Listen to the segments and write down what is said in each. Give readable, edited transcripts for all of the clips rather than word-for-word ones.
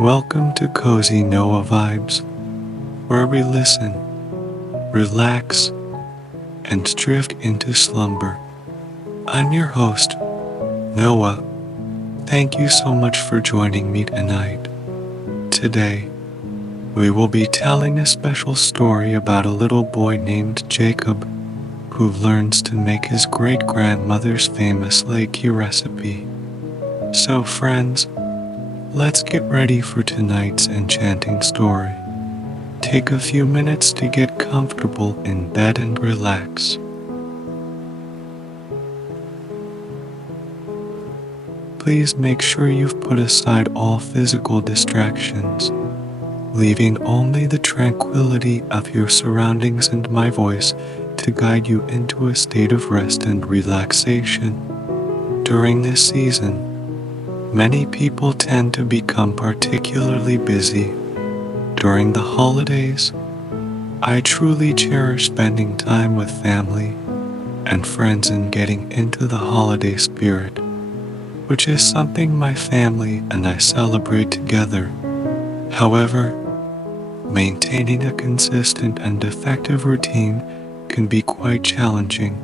Welcome to Cozy Noah Vibes, where we listen, relax, and drift into slumber. I'm your host, Noah. Thank you so much for joining me tonight. Today, we will be telling a special story about a little boy named Jacob who learns to make his great-grandmother's famous latke recipe. So friends, let's get ready for tonight's enchanting story. Take a few minutes to get comfortable in bed and relax. Please make sure you've put aside all physical distractions, leaving only the tranquility of your surroundings and my voice to guide you into a state of rest and relaxation. During this season, many people tend to become particularly busy. During the holidays, I truly cherish spending time with family and friends and getting into the holiday spirit, which is something my family and I celebrate together. However, maintaining a consistent and effective routine can be quite challenging,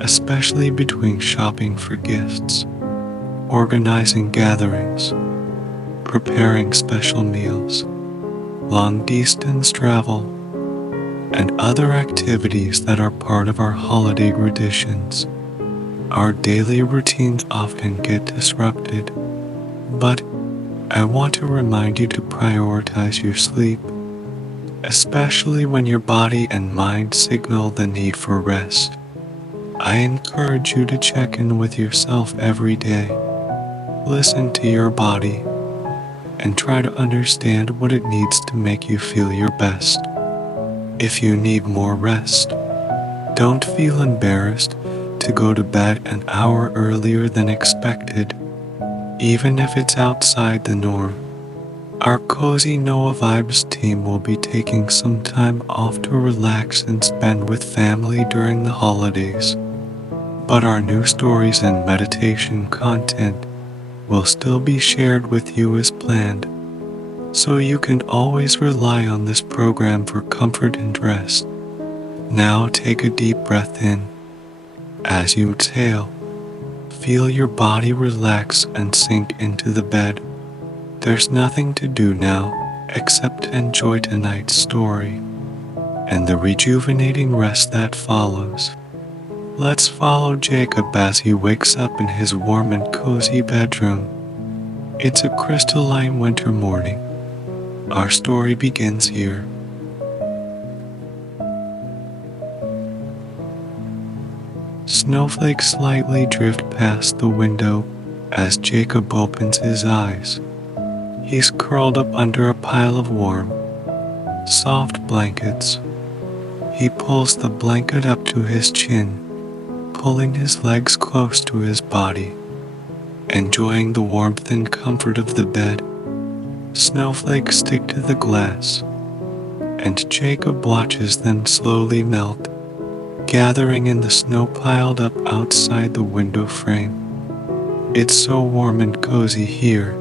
especially between shopping for gifts, organizing gatherings, preparing special meals, long-distance travel, and other activities that are part of our holiday traditions. Our daily routines often get disrupted, but I want to remind you to prioritize your sleep, especially when your body and mind signal the need for rest. I encourage you to check in with yourself every day. Listen to your body and try to understand what it needs to make you feel your best. If you need more rest, don't feel embarrassed to go to bed an hour earlier than expected, even if it's outside the norm. Our Cozy Noah Vibes team will be taking some time off to relax and spend with family during the holidays, but our new stories and meditation content will still be shared with you as planned, so you can always rely on this program for comfort and rest. Now take a deep breath in. As you exhale, feel your body relax and sink into the bed. There's nothing to do now except to enjoy tonight's story and the rejuvenating rest that follows. Let's follow Jacob as he wakes up in his warm and cozy bedroom. It's a crystalline winter morning. Our story begins here. Snowflakes slightly drift past the window as Jacob opens his eyes. He's curled up under a pile of warm, soft blankets. He pulls the blanket up to his chin, pulling his legs close to his body, enjoying the warmth and comfort of the bed. Snowflakes stick to the glass, and Jacob watches them slowly melt, gathering in the snow piled up outside the window frame. It's so warm and cozy here.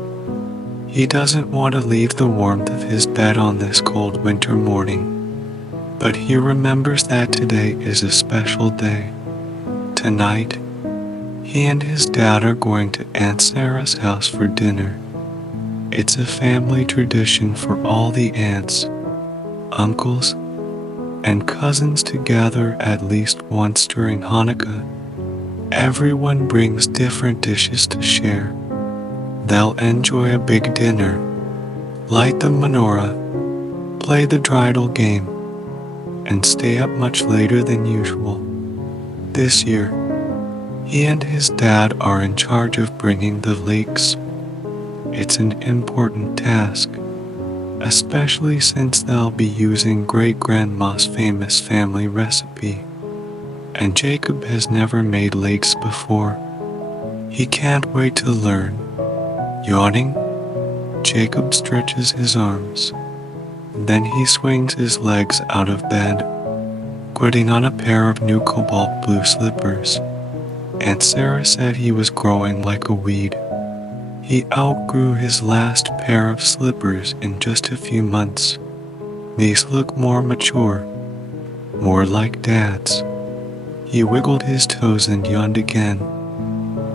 He doesn't want to leave the warmth of his bed on this cold winter morning, but he remembers that today is a special day. Tonight, he and his dad are going to Aunt Sarah's house for dinner. It's a family tradition for all the aunts, uncles, and cousins to gather at least once during Hanukkah. Everyone brings different dishes to share. They'll enjoy a big dinner, light the menorah, play the dreidel game, and stay up much later than usual. This year, he and his dad are in charge of bringing the latke. It's an important task, especially since they'll be using great-grandma's famous family recipe, and Jacob has never made latke before. He can't wait to learn. Yawning, Jacob stretches his arms. Then he swings his legs out of bed, putting on a pair of new cobalt blue slippers. Aunt Sarah said he was growing like a weed. He outgrew his last pair of slippers in just a few months. These look more mature, more like Dad's. He wiggled his toes and yawned again,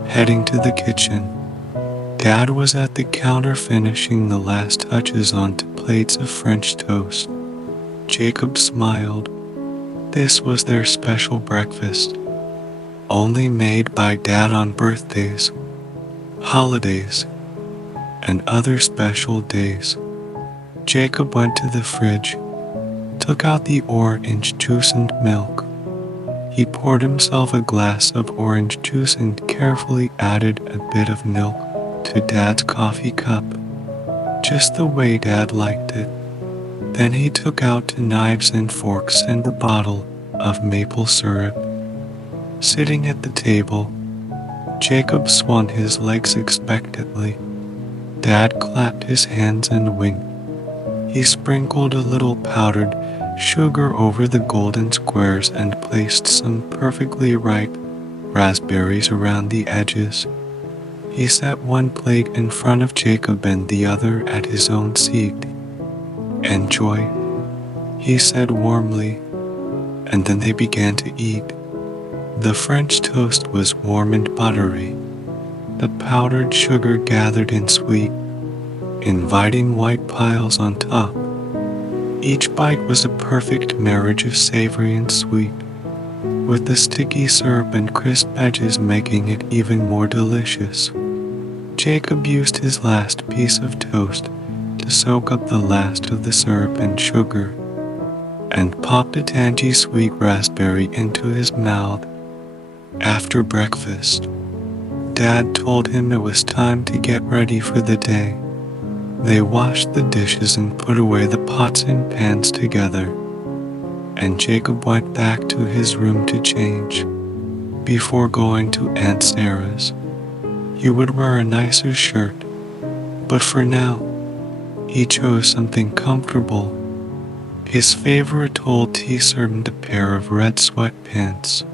heading to the kitchen. Dad was at the counter finishing the last touches onto plates of French toast. Jacob smiled. This was their special breakfast, only made by Dad on birthdays, holidays, and other special days. Jacob went to the fridge, took out the orange juice and milk. He poured himself a glass of orange juice and carefully added a bit of milk to Dad's coffee cup, just the way Dad liked it. Then he took out knives and forks and a bottle of maple syrup. Sitting at the table, Jacob swung his legs expectantly. Dad clapped his hands and winked. He sprinkled a little powdered sugar over the golden squares and placed some perfectly ripe raspberries around the edges. He set one plate in front of Jacob and the other at his own seat. "Enjoy," he said warmly, and then they began to eat. The French toast was warm and buttery. The powdered sugar gathered in sweet, inviting white piles on top. Each bite was a perfect marriage of savory and sweet, with the sticky syrup and crisp edges making it even more delicious. Jacob used his last piece of toast to soak up the last of the syrup and sugar, and popped a tangy sweet raspberry into his mouth. After breakfast, Dad told him it was time to get ready for the day. They washed the dishes and put away the pots and pans together, and Jacob went back to his room to change. Before going to Aunt Sarah's, he would wear a nicer shirt, but for now, he chose something comfortable. His favorite old t-shirt and a pair of red sweatpants,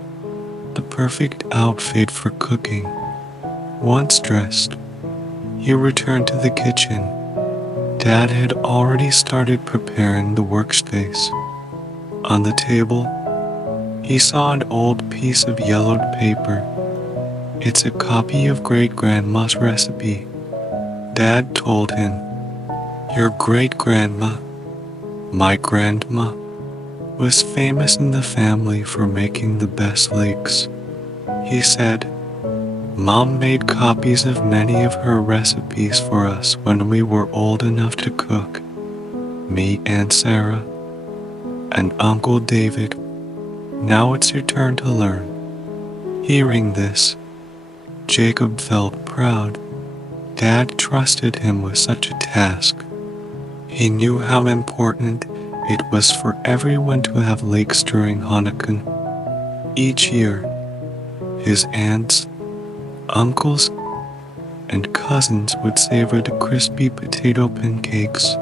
the perfect outfit for cooking. Once dressed, he returned to the kitchen. Dad had already started preparing the workspace. On the table, he saw an old piece of yellowed paper. "It's a copy of Great-Grandma's recipe," Dad told him. "Your great-grandma, my grandma, was famous in the family for making the best latks," he said. "Mom made copies of many of her recipes for us when we were old enough to cook. Me, Aunt Sarah, and Uncle David. Now it's your turn to learn." Hearing this, Jacob felt proud. Dad trusted him with such a task. He knew how important it was for everyone to have lakes during Hanukkah. Each year, his aunts, uncles, and cousins would savor the crispy potato pancakes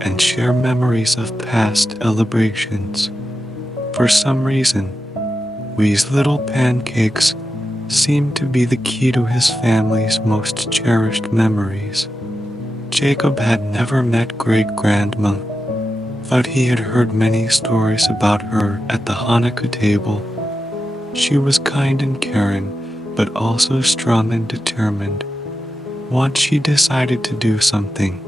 and share memories of past celebrations. For some reason, these little pancakes seemed to be the key to his family's most cherished memories. Jacob had never met great-grandma, but he had heard many stories about her at the Hanukkah table. She was kind and caring, but also strong and determined. Once she decided to do something,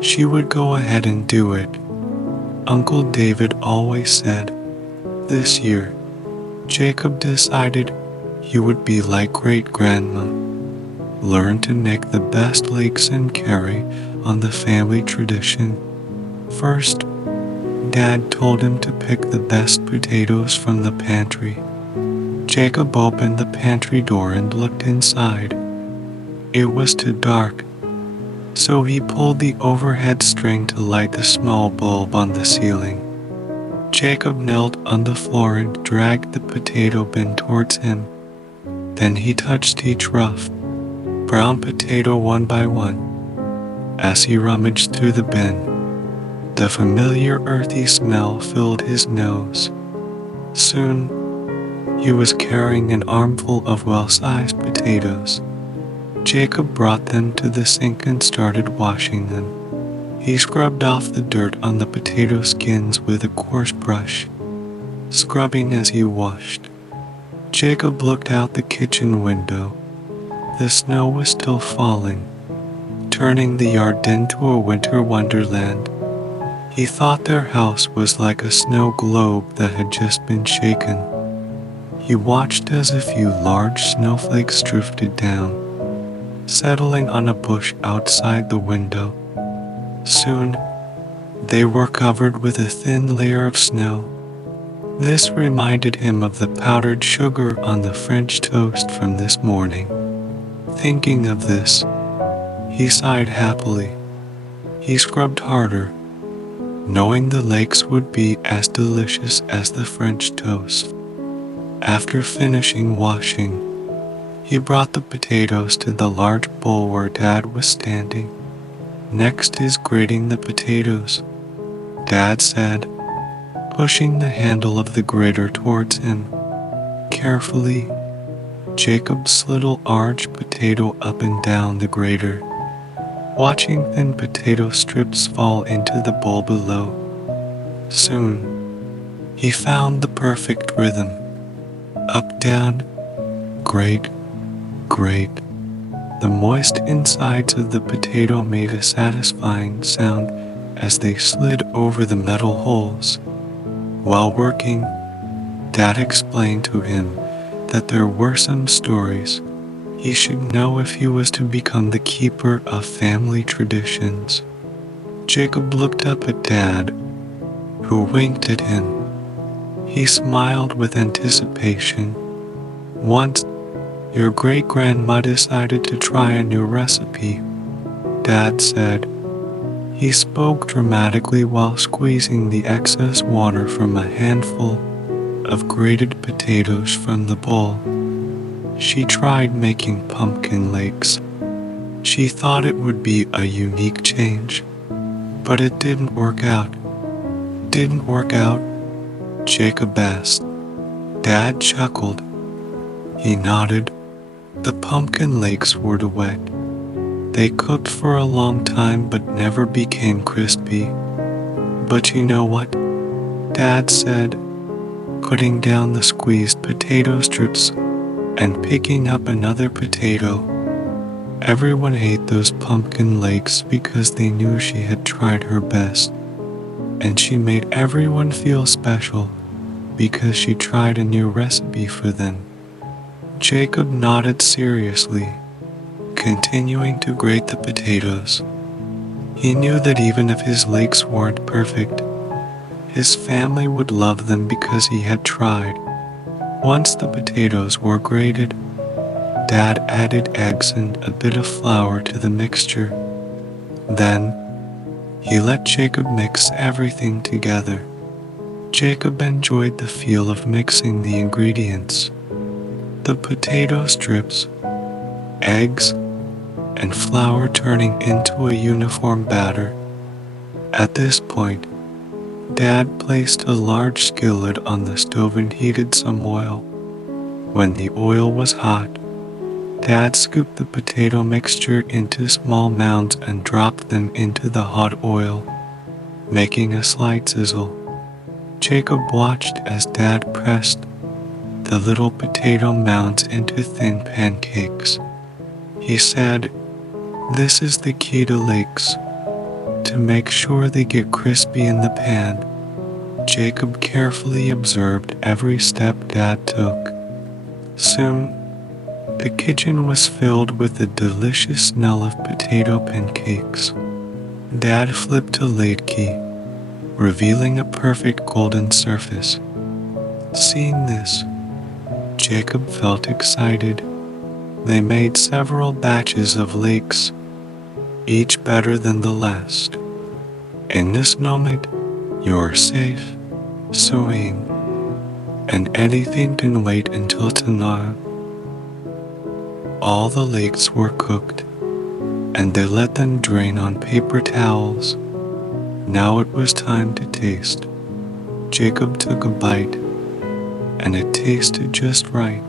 she would go ahead and do it. Uncle David always said, this year, Jacob decided he would be like great-grandma, learn to make the best lakes and carry on the family tradition. First, Dad told him to pick the best potatoes from the pantry. Jacob opened the pantry door and looked inside. It was too dark, so he pulled the overhead string to light the small bulb on the ceiling. Jacob knelt on the floor and dragged the potato bin towards him. Then he touched each rough, brown potato one by one. As he rummaged through the bin, the familiar earthy smell filled his nose. Soon, he was carrying an armful of well-sized potatoes. Jacob brought them to the sink and started washing them. He scrubbed off the dirt on the potato skins with a coarse brush, scrubbing as he washed. Jacob looked out the kitchen window. The snow was still falling, turning the yard into a winter wonderland. He thought their house was like a snow globe that had just been shaken. He watched as a few large snowflakes drifted down, settling on a bush outside the window. Soon, they were covered with a thin layer of snow. This reminded him of the powdered sugar on the French toast from this morning. Thinking of this, he sighed happily. He scrubbed harder, knowing the lakes would be as delicious as the French toast. After finishing washing, he brought the potatoes to the large bowl where Dad was standing. Next is grating the potatoes, Dad said, pushing the handle of the grater towards him. Carefully, Jacob slid a large potato up and down the grater, watching thin potato strips fall into the bowl below. Soon, he found the perfect rhythm. Up, down, grate, grate. The moist insides of the potato made a satisfying sound as they slid over the metal holes. While working, Dad explained to him that there were some stories he should know if he was to become the keeper of family traditions. Jacob looked up at Dad, who winked at him. He smiled with anticipation. Once, your great-grandma decided to try a new recipe, Dad said. He spoke dramatically while squeezing the excess water from a handful of grated potatoes from the bowl. She tried making pumpkin lakes. She thought it would be a unique change, but it didn't work out. Didn't work out? Jacob asked. Dad chuckled. He nodded. The pumpkin lakes were wet. They cooked for a long time but never became crispy. But you know what? Dad said, putting down the squeezed potato strips and picking up another potato. Everyone ate those pumpkin lakes because they knew she had tried her best, and she made everyone feel special because she tried a new recipe for them. Jacob nodded seriously, continuing to grate the potatoes. He knew that even if his lakes weren't perfect, his family would love them because he had tried. Once the potatoes were grated, Dad added eggs and a bit of flour to the mixture. Then, he let Jacob mix everything together. Jacob enjoyed the feel of mixing the ingredients. The potato strips, eggs, and flour turning into a uniform batter. At this point, Dad placed a large skillet on the stove and heated some oil. When the oil was hot, Dad scooped the potato mixture into small mounds and dropped them into the hot oil, making a slight sizzle. Jacob watched as Dad pressed the little potato mounds into thin pancakes. He said, "This is the key to lakes, to make sure they get crispy in the pan." Jacob carefully observed every step Dad took. Soon, the kitchen was filled with the delicious smell of potato pancakes. Dad flipped a latke, revealing a perfect golden surface. Seeing this, Jacob felt excited. They made several batches of lakes, each better than the last. In this moment, you're safe, serene, and anything can wait until tomorrow. All the lakes were cooked, and they let them drain on paper towels. Now it was time to taste. Jacob took a bite, and it tasted just right.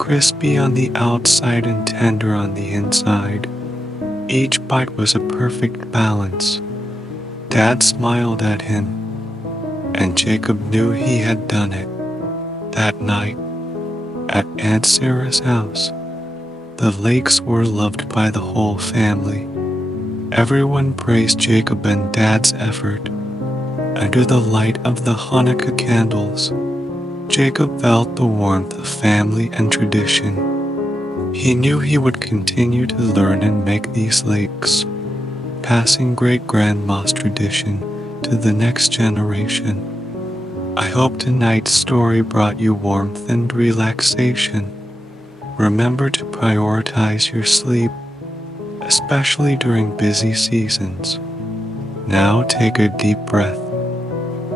crispy on the outside and tender on the inside. Each bite was a perfect balance. Dad smiled at him, and Jacob knew he had done it. That night, at Aunt Sarah's house, the Lakes were loved by the whole family. Everyone praised Jacob and Dad's effort. Under the light of the Hanukkah candles, Jacob felt the warmth of family and tradition. He knew he would continue to learn and make these lakes, passing great-grandma's tradition to the next generation. I hope tonight's story brought you warmth and relaxation. Remember to prioritize your sleep, especially during busy seasons. Now take a deep breath.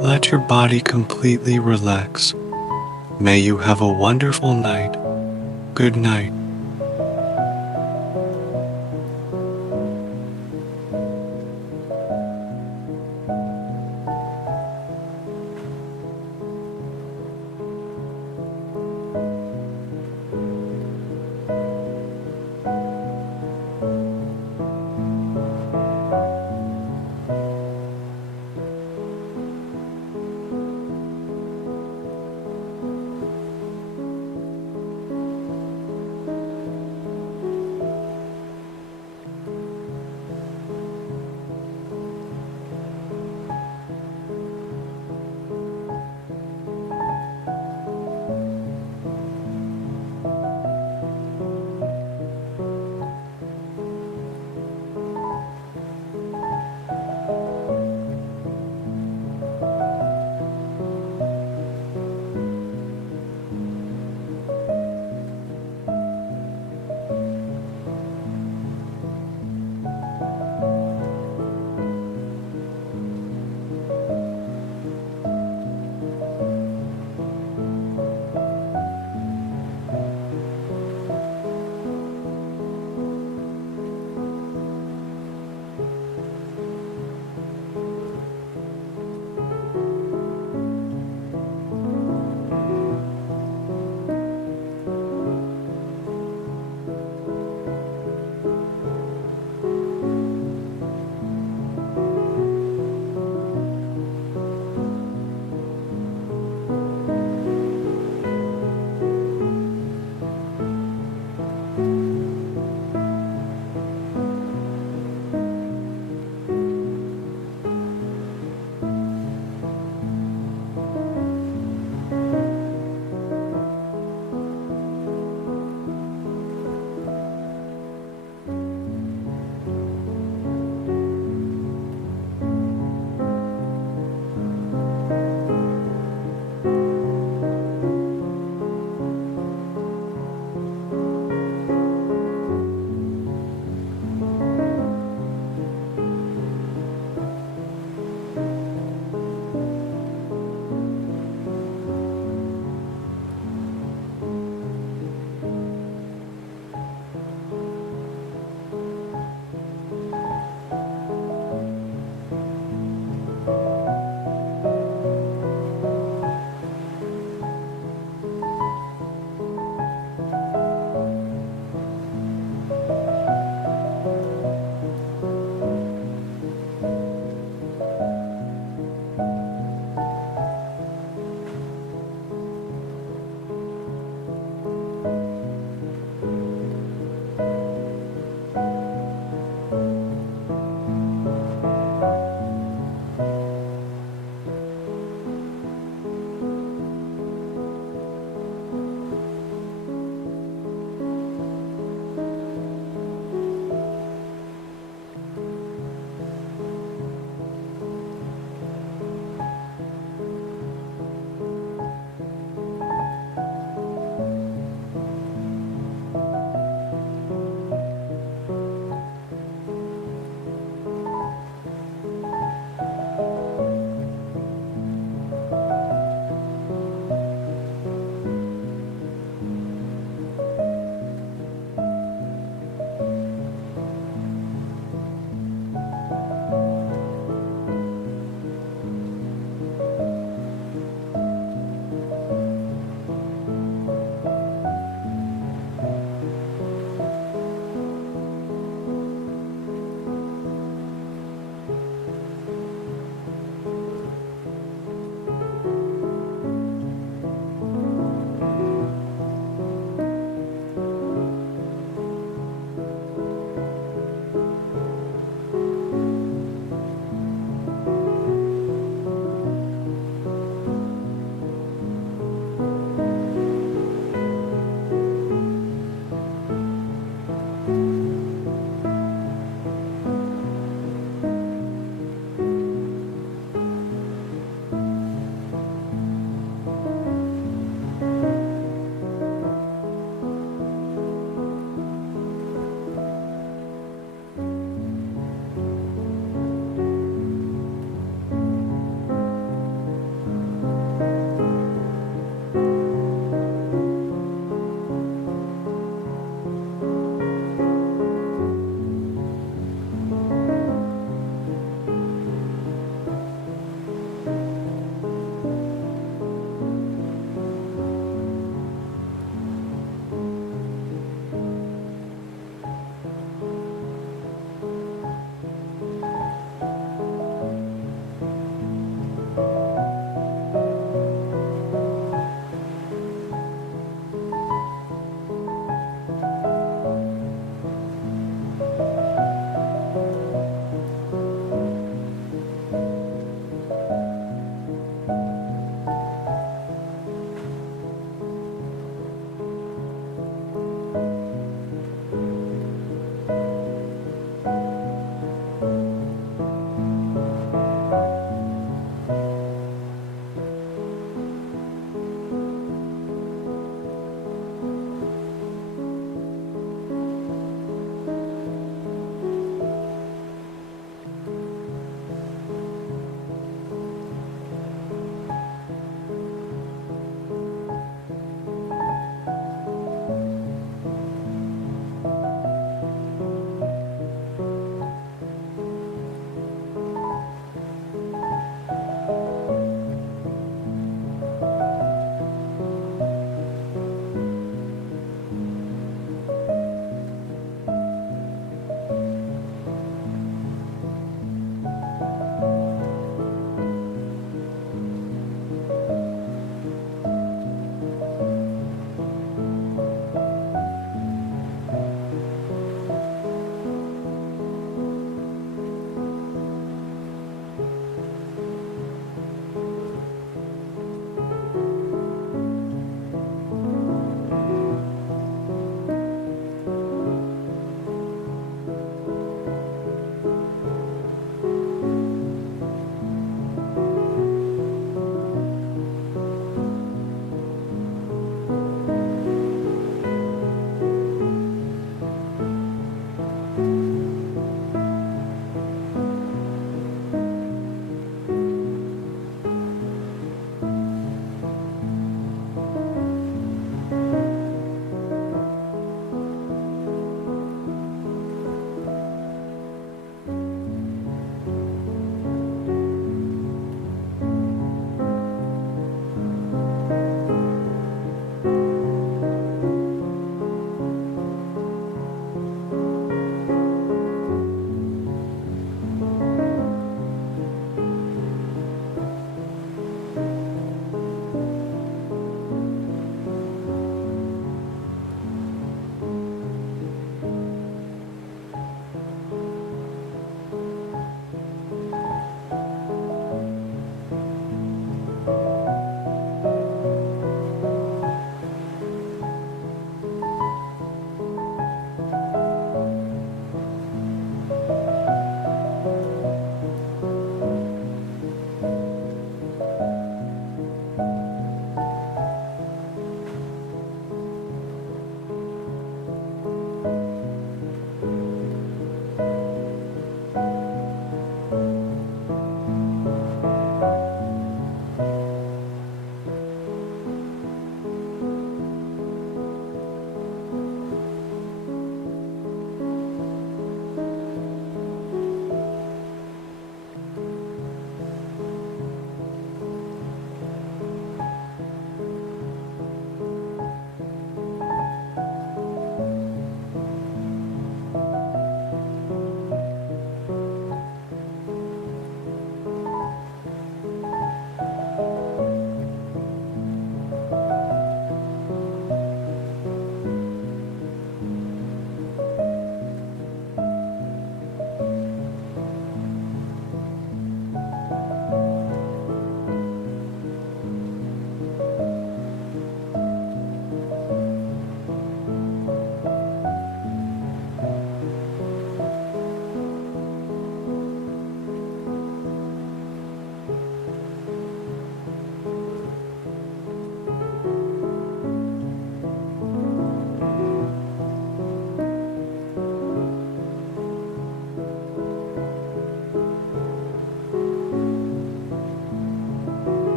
Let your body completely relax. May you have a wonderful night. Good night.